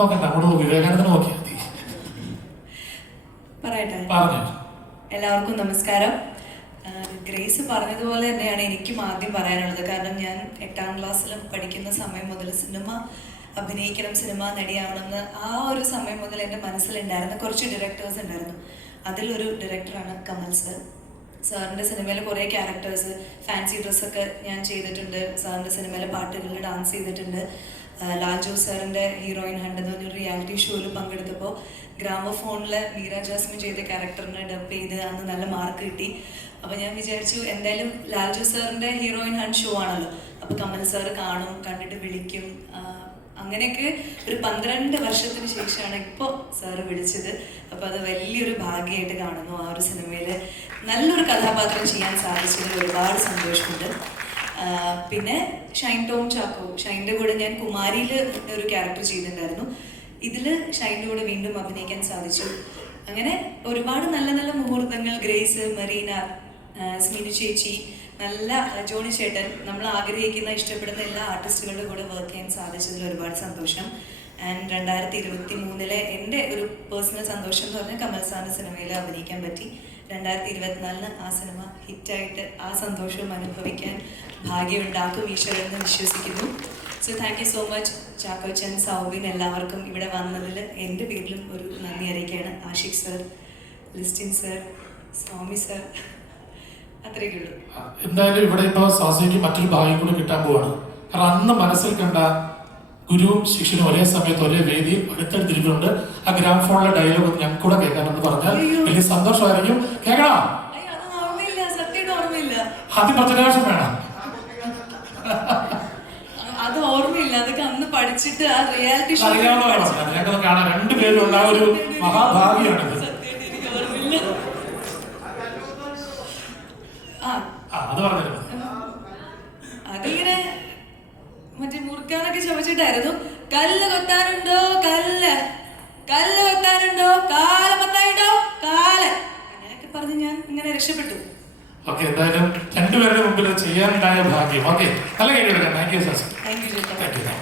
നോക്കണ്ട, അങ്ങോട്ട് വിവേകാനന്ദനെ നോക്കിയാൽ മതി. പറയട്ടെ? പറഞ്ഞു. എല്ലാവർക്കും നമസ്കാരം. ഗ്രേസ് പറഞ്ഞതുപോലെ തന്നെയാണ് എനിക്കും ആദ്യം പറയാനുള്ളത്. കാരണം ഞാൻ 8ാം ക്ലാസ്സിൽ പഠിക്കുന്ന സമയം മുതൽ സിനിമ അഭിനയിക്കണം, സിനിമ നടിയാവണമെന്ന് ആ ഒരു സമയം മുതൽ എൻ്റെ മനസ്സിലുണ്ടായിരുന്ന കുറച്ച് ഡയറക്ടേഴ്സ് ഉണ്ടായിരുന്നു. അതിലൊരു ഡയറക്ടറാണ് കമൽ സർ. സാറിൻ്റെ സിനിമയിലെ കുറേ ക്യാരക്ടേഴ്സ്, ഫാൻസി ഡ്രസ്സൊക്കെ ഞാൻ ചെയ്തിട്ടുണ്ട്. സാറിൻ്റെ സിനിമയിലെ പാട്ടുകളിൽ ഡാൻസ് ചെയ്തിട്ടുണ്ട്. ലാൽജു സാറിൻ്റെ ഹീറോയിൻ ഹണ്ട് എന്ന് പറഞ്ഞൊരു റിയാലിറ്റി ഷോയിൽ പങ്കെടുത്തപ്പോൾ ഗ്രാമഫോണിൽ മീര ജാസ്മിൻ ചെയ്ത ക്യാരക്ടറിനെ ഡബ് ചെയ്ത് അന്ന് നല്ല മാർക്ക് കിട്ടി. അപ്പോൾ ഞാൻ വിചാരിച്ചു എന്തായാലും ലാൽജു സാറിൻ്റെ ഹീറോയിൻ ഹണ്ട് ഷോ ആണല്ലോ, അപ്പോൾ കമൽ സാർ കാണും, കണ്ടിട്ട് വിളിക്കും. അങ്ങനെയൊക്കെ ഒരു 12 വർഷത്തിന് ശേഷമാണ് ഇപ്പോൾ സാറ് വിളിച്ചത്. അപ്പോൾ അത് വലിയൊരു ഭാഗ്യമായിട്ട് കാണുന്നു. ആ ഒരു സിനിമയിൽ നല്ലൊരു കഥാപാത്രം ചെയ്യാൻ സാധിച്ചതിൽ ഒരുപാട് സന്തോഷമുണ്ട്. പിന്നെ ഷൈൻ ടോം ചാക്കോ, ഷൈൻ്റെ കൂടെ ഞാൻ കുമാരിയിൽ ഒരു ക്യാരക്ടർ ചെയ്തിട്ടുണ്ടായിരുന്നു. ഇതിൽ ഷൈൻ്റെ കൂടെ വീണ്ടും അഭിനയിക്കാൻ സാധിച്ചു. അങ്ങനെ ഒരുപാട് നല്ല നല്ല മുഹൂർത്തങ്ങൾ. ഗ്രേസ്, മറീന, സ്മിനു ചേച്ചി, നല്ല ജോണി ചേട്ടൻ, നമ്മൾ ആഗ്രഹിക്കുന്ന ഇഷ്ടപ്പെടുന്ന എല്ലാ ആർട്ടിസ്റ്റുകളുടെ കൂടെ വർക്ക് ചെയ്യാൻ സാധിച്ചതിൽ ഒരുപാട് സന്തോഷം. ആൻഡ് 2023 എൻ്റെ ഒരു പേഴ്സണൽ സന്തോഷം എന്ന് പറഞ്ഞാൽ കമൽ സാറിൻ്റെ സിനിമയിൽ അഭിനയിക്കാൻ പറ്റി. 2024 ആ സിനിമ ഹിറ്റായിട്ട് ആ സന്തോഷവും അനുഭവിക്കാൻ ഭാഗ്യമുണ്ടാക്കും ഈശ്വരൻ വിശ്വസിക്കുന്നു. So thank you so much Chackochan, Soubin, എല്ലാവർക്കും ഇവിടെ വന്നതിൽ എൻ്റെ പേരിലും ഒരു നന്ദി അറിയിക്കുകയാണ്. Ashiq sir, Listin sir, Swami sir, അത്രയൊക്കെ ഉള്ളൂ. എന്തായാലും ഇവിടെ ഇപ്പോൾ സ്വാസിക്ക് മറ്റൊരു ഭാഗ്യം കൂടി കിട്ടാൻ പോവാണ്. കാരണം അന്ന് മനസ്സിൽ കണ്ട ഗുരുവും ശിഷ്യനും ഒരേ സമയത്ത് ഒരേ വേദിയിൽ അടുത്തടുത്തിരിക്കുന്നുണ്ട്. ആ ഗ്രാമഫോണിലെ ഡയലോഗ് ഞങ്ങൾക്ക് കൂടെ കേൾക്കാനെന്ന് പറഞ്ഞാൽ വലിയ സന്തോഷമായിരിക്കും. കേൾക്കണം? അത് പ്രചരാശം വേണം. അത് ഓർമ്മയില്ല, അതൊക്കെ അന്ന് പഠിച്ചിട്ട് ആ റിയാലിറ്റി ഷോ ഞങ്ങൾക്ക് കാണാൻ രണ്ടുപേരും ഉള്ള ഒരു മഹാഭാഗ്യമാണിത്. അത് പറഞ്ഞിരുന്നു. അതിങ്ങനെ മറ്റേ മുറുക്കാനൊക്കെ ചോദിച്ചിട്ടായിരുന്നു. കല്ല് കൊത്താനുണ്ടോ, കല്ല് കല്ല് കൊത്താനുണ്ടോ, കാല കൊത്താനുണ്ടോ, കാല്, അങ്ങനെയൊക്കെ പറഞ്ഞ് ഞാൻ ഇങ്ങനെ രക്ഷപ്പെട്ടു. ഓക്കെ, എന്തായാലും രണ്ടുപേരുടെ മുമ്പിൽ ചെയ്യാനുണ്ടായ ഭാഗ്യം. ഓക്കെ, നല്ല കേട്ടോ. Thank you. Thank you.